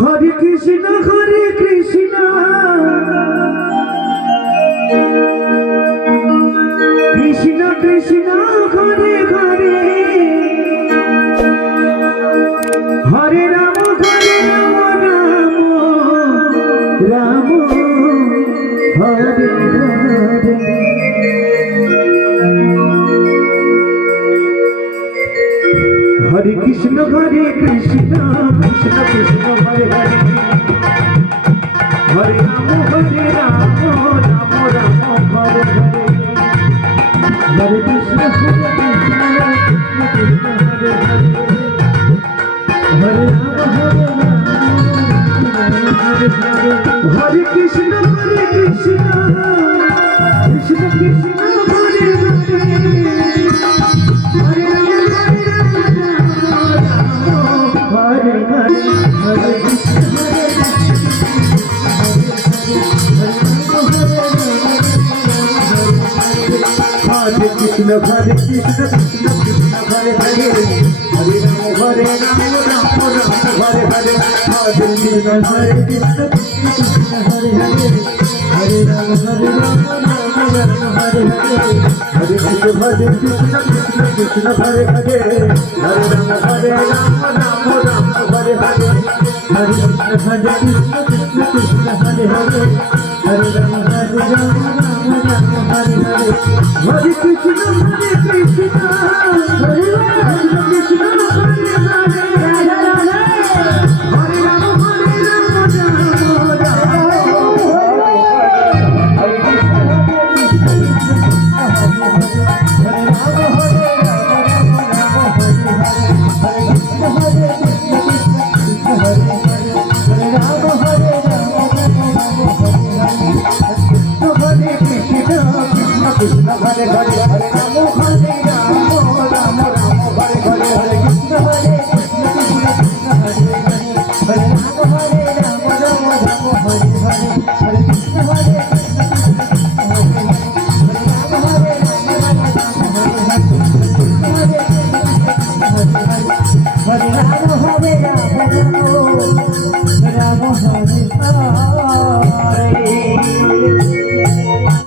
Hare Krishna Krishna Krishna Hare Hare Hare Ram Ram Ram Hare Hare. Hare Krishna Krishna Krishna Hare Hare Hare Ram Ram Ram Hare Hare. Hare Krishna Krishna Hare Hare Hare Ram Hare Hare. Hare Krishna Krishna Krishna Krishna Hare Hare Hare Ram Hare Hare Hare Krishna Krishna Hare Krishna Krishna Krishna Hare Hare Hare Ram Ram Hare Hare Hare Krishna Hare Krishna Krishna Hare Hare Hare Ram Ram Hare Hare Hare Krishna Hare Krishna Krishna Krishna Hare Hare Hare Ram Ram Hare Hare Hare Krishna Hare Krishna Krishna Krishna Hare Hare Hare Ram Ram Hare Hare Hare Krishna Hare Krishna Krishna Hare Hare Hare Ram Krishna Hare Hare Hare Ram Ram Hare Hare Hare Krishna Hare Krishna Krishna Krishna Hare Hare Hare Ram Ram Hare Ram Hare Hare Hare Krishna Hare